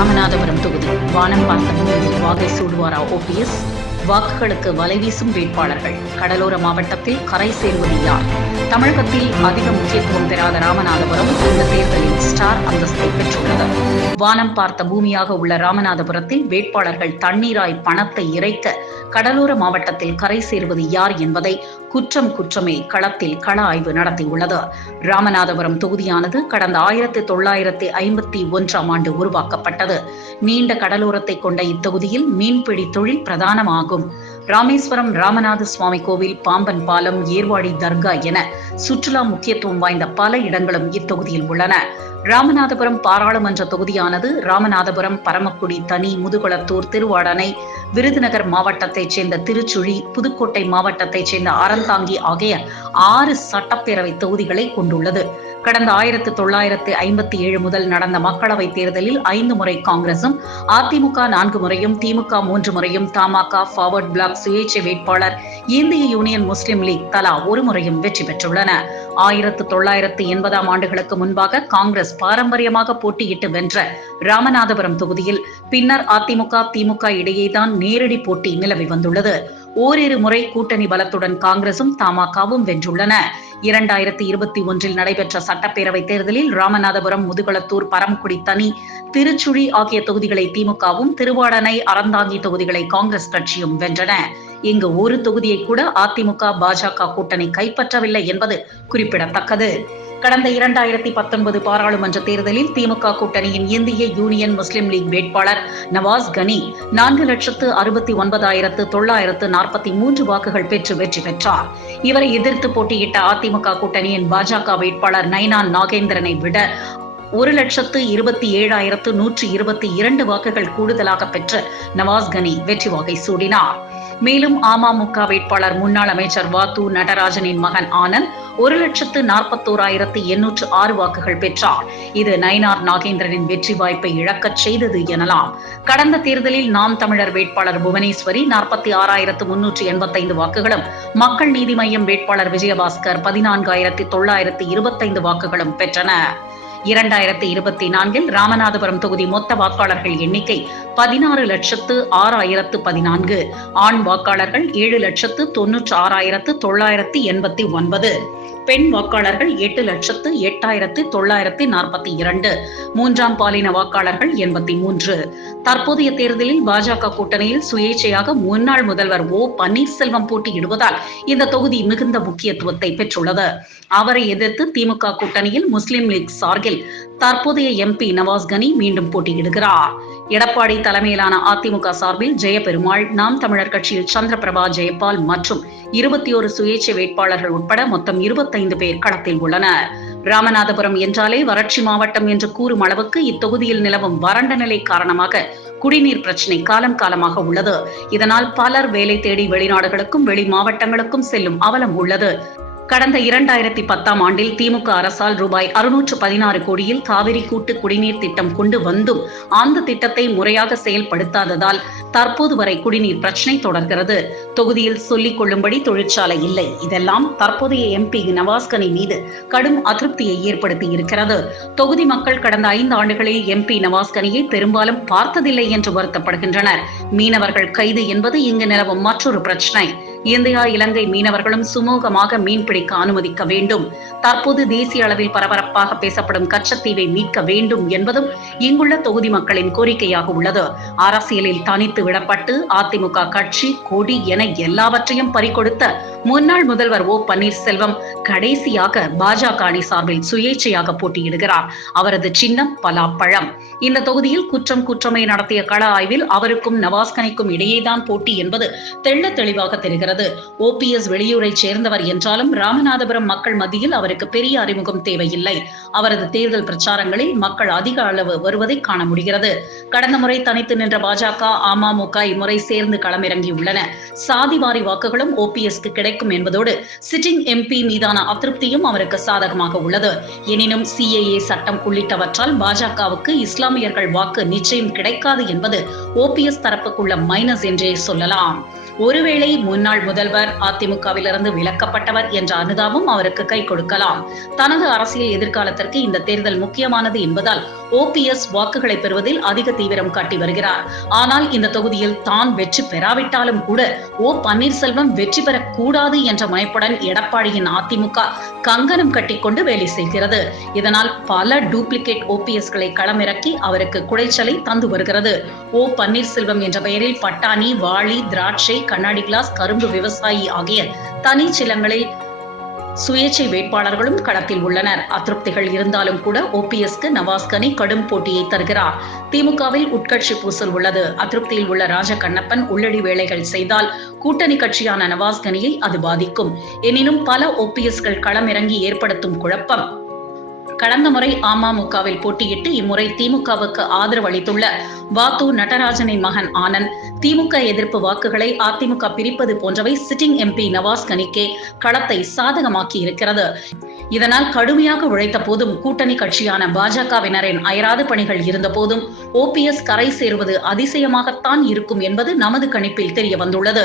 ராமநாதபுரம் தொகுதி. வானம் பார்த்த வாகை சூடுவாரா ஓபிஎஸ் வாக்குகளுக்கு வலைவீசும் வேட்பாளர்கள். கடலோர மாவட்டத்தில் கரை சேர்வது யார்? தமிழகத்தில் அதிக முக்கியத்துவம் பெறாத ராமநாதபுரம் இந்த தேர்தலில் ஸ்டார் அந்தஸ்தை பெற்றுள்ளது. வானம் பார்த்த பூமியாக உள்ள ராமநாதபுரத்தில் வேட்பாளர்கள் தண்ணீராய் பணத்தை இறைக்க கடலோர மாவட்டத்தில் கரை சேர்வது யார் என்பதை குற்றம் குற்றமே களத்தில் கள ஆய்வு நடத்தியுள்ளது. ராமநாதபுரம் தொகுதியானது கடந்த ஆயிரத்தி தொள்ளாயிரத்தி ஐம்பத்தி ஒன்றாம் ஆண்டு உருவாக்கப்பட்டது. நீண்ட கடலோரத்தை கொண்ட இத்தொகுதியில் மீன்பிடி தொழில் பிரதானமாகும். ராமேஸ்வரம் ராமநாத சுவாமி கோவில் பாம்பன் பாலம் ஏர்வாடி தர்கா என சுற்றுலா முக்கியத்துவம் வாய்ந்த பல இடங்களும் இத்தொகுதியில் உள்ளன. ராமநாதபுரம் பாராளுமன்ற தொகுதியானது ராமநாதபுரம் பரமக்குடி தனி முதுகுளத்தூர் திருவாடனை விருதுநகர் மாவட்டத்தைச் சேர்ந்த திருச்சுழி புதுக்கோட்டை மாவட்டத்தைச் சேர்ந்த அறந்தாங்கி ஆகிய ஆறு சட்டப்பேரவை தொகுதிகளை கொண்டுள்ளது. கடந்த ஆயிரத்து தொள்ளாயிரத்து ஐம்பத்தி ஏழு முதல் நடந்த மக்களவைத் தேர்தலில் ஐந்து முறை காங்கிரசும் அதிமுக நான்கு முறையும் திமுக மூன்று முறையும் தமாக ஃபார்வர்ட் பிளாக் சுயேட்சை வேட்பாளர் இந்திய யூனியன் முஸ்லிம் லீக் தலா ஒரு முறையும் வெற்றி பெற்றுள்ளன. ஆயிரத்து தொள்ளாயிரத்து எண்பதாம் ஆண்டுகளுக்கு முன்பாக காங்கிரஸ் பாரம்பரியமாக போட்டியிட்டு வென்ற ராமநாதபுரம் தொகுதியில் பின்னர் அதிமுக திமுக இடையேதான் நேரடி போட்டி நிலவி வந்துள்ளது. ஓரிரு முறை கூட்டணி பலத்துடன் காங்கிரசும் தமாகவும் வென்றுள்ளன. இரண்டாயிரத்தி இருபத்தி ஒன்றில் நடைபெற்ற சட்டப்பேரவை தேர்தலில் ராமநாதபுரம் முதுகலத்தூர் பரமக்குடி தனி திருச்சுழி ஆகிய தொகுதிகளை திமுகவும் திருவாடனை அறந்தாங்கி தொகுதிகளை காங்கிரஸ் கட்சியும் வென்றன. இங்கு ஒரு தொகுதியை கூட அதிமுக பாஜக கூட்டணி கைப்பற்றவில்லை என்பது குறிப்பிடத்தக்கது. கடந்த இரண்டாயிரத்தி பத்தொன்பது பாராளுமன்ற தேர்தலில் திமுக கூட்டணியின் இந்திய யூனியன் முஸ்லிம் லீக் வேட்பாளர் நவாஸ் கனி நான்கு லட்சத்து அறுபத்தி ஒன்பதாயிரத்து தொள்ளாயிரத்து நாற்பத்தி மூன்று வாக்குகள் பெற்று வெற்றி பெற்றார். இவரை எதிர்த்து போட்டியிட்ட அதிமுக கூட்டணியின் பாஜக வேட்பாளர் நைனான் நாகேந்திரனை விட ஒரு லட்சத்து இருபத்தி ஏழாயிரத்து நூற்றி இருபத்தி இரண்டு வாக்குகள் கூடுதலாக பெற்று நவாஸ் கனி வெற்றி வாகை சூடினார். மேலும் அமமுக வேட்பாளர் முன்னாள் அமைச்சர் வாத்து நடராஜனின் மகன் ஆனந்த் ஒரு லட்சத்து நாற்பத்தோராயிரத்து எண்ணூற்று ஆறு வாக்குகள் பெற்றார். இது நயினார் நாகேந்திரனின் வெற்றி வாய்ப்பை இழக்கச் செய்தது எனலாம். கடந்த தேர்தலில் நாம் தமிழர் வேட்பாளர் புவனேஸ்வரி நாற்பத்தி ஆறாயிரத்து முன்னூற்றி எண்பத்தைந்து வாக்குகளும் மக்கள் நீதி மய்யம் வேட்பாளர் விஜயபாஸ்கர் பதினான்காயிரத்தி தொள்ளாயிரத்தி இருபத்தைந்து வாக்குகளும் பெற்றனர் இரண்டாயிரத்தி இருபத்தி நான்கில் ராமநாதபுரம் தொகுதி மொத்த வாக்காளர்கள் எண்ணிக்கை பதினாறு லட்சத்து ஆறாயிரத்து பதினான்கு. ஆண் வாக்காளர்கள் ஏழு லட்சத்து தொன்னூற்று ஆறாயிரத்து தொள்ளாயிரத்து எண்பத்தி ஒன்பது. பெண் வாக்காளர்கள் எட்டு லட்சத்து எட்டாயிரத்து தொள்ளாயிரத்தி நாற்பத்தி இரண்டு. மூன்றாம் பாலின வாக்காளர்கள் எண்பத்தி மூன்று. தற்போதைய தேர்தலில் பாஜக கூட்டணியில் சுயேட்சையாக முன்னாள் முதல்வர் ஓ பன்னீர்செல்வம் போட்டியிடுவதால் இந்த தொகுதி மிகுந்த முக்கியத்துவத்தை பெற்றுள்ளது. அவரை எதிர்த்து திமுக கூட்டணியில் முஸ்லிம் லீக் சார்பில் தற்போதைய எம்பி நவாஸ் கனி மீண்டும் போட்டியிடுகிறார். எடப்பாடி தலைமையிலான அதிமுக சார்பில் ஜெயபெருமாள் நாம் தமிழர் கட்சியில் சந்திரபிரபா ஜெயபால் மற்றும் இருபத்தி ஒரு சுயேட்சை வேட்பாளர்கள் உட்பட மொத்தம் இருபத்தைந்து பேர் களத்தில் உள்ளனர். ராமநாதபுரம் என்றாலே வறட்சி மாவட்டம் என்று கூறும் அளவுக்கு இத்தொகுதியில் நிலவும் வறண்ட நிலை காரணமாக குடிநீர் பிரச்சினை காலம் காலமாக உள்ளது. இதனால் பலர் வேலை தேடி வெளிநாடுகளுக்கும் வெளி மாவட்டங்களுக்கும் செல்லும் அவலம் உள்ளது. கடந்த இரண்டாயிரத்தி பத்தாம் ஆண்டில் திமுக அரசால் ரூபாய் அறுநூற்று பதினாறு கோடியில் காவிரி கூட்டு குடிநீர் திட்டம் கொண்டு வந்தும் அந்த திட்டத்தை முறையாக செயல்படுத்தாததால் தற்போது வரை குடிநீர் பிரச்சனை தொடர்கிறது. தொகுதியில் சொல்லிக் கொள்ளும்படி தொழிற்சாலை இல்லை. இதெல்லாம் தற்போதைய எம்பி நவாஸ்கனி மீது கடும் அதிருப்தியை ஏற்படுத்தி இருக்கிறது. தொகுதி மக்கள் கடந்த ஐந்து ஆண்டுகளில் எம்பி நவாஸ்கனியை பெரும்பாலும் பார்த்ததில்லை என்று வருத்தப்படுகின்றனர். மீனவர்கள் கைது என்பது இங்கு நிலவும் மற்றொரு பிரச்சனை. இந்தியா இலங்கை மீனவர்களும் சுமூகமாக மீன்பிடிக்க அனுமதிக்க வேண்டும். தற்போது தேசிய அளவில் பரபரப்பாக பேசப்படும் கச்சத்தீவை மீட்க வேண்டும் என்பதும் இங்குள்ள தொகுதி மக்களின் கோரிக்கையாக உள்ளது. அரசியலில் தனித்து விடப்பட்டு அதிமுக கட்சி கொடி என எல்லாவற்றையும் பறிகொடுத்த முன்னாள் முதல்வர் ஓ பன்னீர்செல்வம் கடைசியாக பாஜக அணி சார்பில் சுயேட்சையாக போட்டியிடுகிறார். அவரது சின்னம் பலாப்பழம். இந்த தொகுதியில் குற்றம் குற்றமை நடத்திய கள ஆய்வில் அவருக்கும் நவாஸ்கனிக்கும் இடையேதான் போட்டி என்பது தெள்ள தெளிவாக தெரிகிறது. ஓபிஎஸ் வெளியூரை சேர்ந்தவர் என்றாலும் ராமநாதபுரம் மக்கள் மத்தியில் அவருக்கு பெரிய அறிமுகம் தேவையில்லை. அவரது தேர்தல் பிரச்சாரங்களில் மக்கள் அதிக அளவு வருவதை காண முடிகிறது. கடந்த முறை தனித்து நின்ற பாஜக அமமுக இம்முறை சேர்ந்து களமிறங்கியுள்ளன. சாதிவாரி வாக்குகளும் ஓபிஎஸ்க்கு கிடைக்கும் என்பதோடு சிட்டிங் எம்பி மீதான அதிருப்தியும் அவருக்கு சாதகமாக உள்ளது. எனினும் சிஏஏ சட்டம் உள்ளிட்டவற்றால் பாஜகவுக்கு இஸ்லாமியர்கள் வாக்கு நிச்சயம் கிடைக்காது என்பது ஓபிஎஸ் தரப்புக்குள்ள மைனஸ் என்றே சொல்லலாம். ஒருவேளை முன்னாள் முதல்வர் அதிமுகவிலிருந்து விலக்கப்பட்டவர் என்ற அனுதாபம் அவருக்கு கை கொடுக்கலாம். தனது அரசியல் எதிர்காலத்திற்கு இந்த தேர்தல் முக்கியமானது என்பதால் ஓபிஎஸ் வாக்குகளை பெறுவதில் அதிக தீவிரம் காட்டி வருகிறார். ஆனால் இந்த தொகுதியில் தான் வெற்றி பெறாவிட்டாலும் கூட ஓ பன்னீர்செல்வம் வெற்றி பெறக்கூடாது என்ற முனைப்புடன் எடப்பாடியின் அதிமுக கங்கணம் கட்டிக்கொண்டு வேலை செய்கிறது. இதனால் பல டூப்ளிகேட் ஓபிஎஸ்களை களமிறக்கி அவருக்கு குடைச்சலை தந்து வருகிறது. ஓ பன்னீர்செல்வம் என்ற பெயரில் பட்டாணி வாளி திராட்சை கண்ணாடி கிளாஸ் கரும்பு விவசாயி ஆகிய தனி சிலங்களில் சுயேட்சை வேட்பாளர்களும் களத்தில் உள்ளனர். அதிருப்திகள் இருந்தாலும் கூட ஓபிஎஸ்க்கு நவாஸ்கனி கடும் போட்டியை தருகிறார். திமுகவில் உட்கட்சி பூசல் உள்ளது. அதிருப்தியில் உள்ள ராஜ கண்ணப்பன் உள்ளடி வேலைகள் செய்தால் கூட்டணி கட்சியான நவாஸ்கனியை அது பாதிக்கும். எனினும் பல ஓபிஎஸ்கள் களமிறங்கி ஏற்படுத்தும் குழப்பம். கடந்த முறை அமமுகவில் போட்டியிட்டு இம்முறை திமுகவுக்கு ஆதரவு அளித்துள்ள வாத்து நடராஜனின் மகன் ஆனந்த் திமுக எதிர்ப்பு வாக்குகளை அதிமுக பிரிப்பது போன்றவை சிட்டிங் எம்பி நவாஸ் கனிக்கே களத்தை சாதகமாக்கி இருக்கிறது இதனால் கடுமையாக உழைத்த போதும் கூட்டணி கட்சியான பாஜகவினரின் அயராது பணிகள் இருந்த போதும் ஓபிஎஸ் கரை சேருவது அதிசயமாகத்தான் இருக்கும் என்பது நமது கணிப்பில் தெரிய வந்துள்ளது.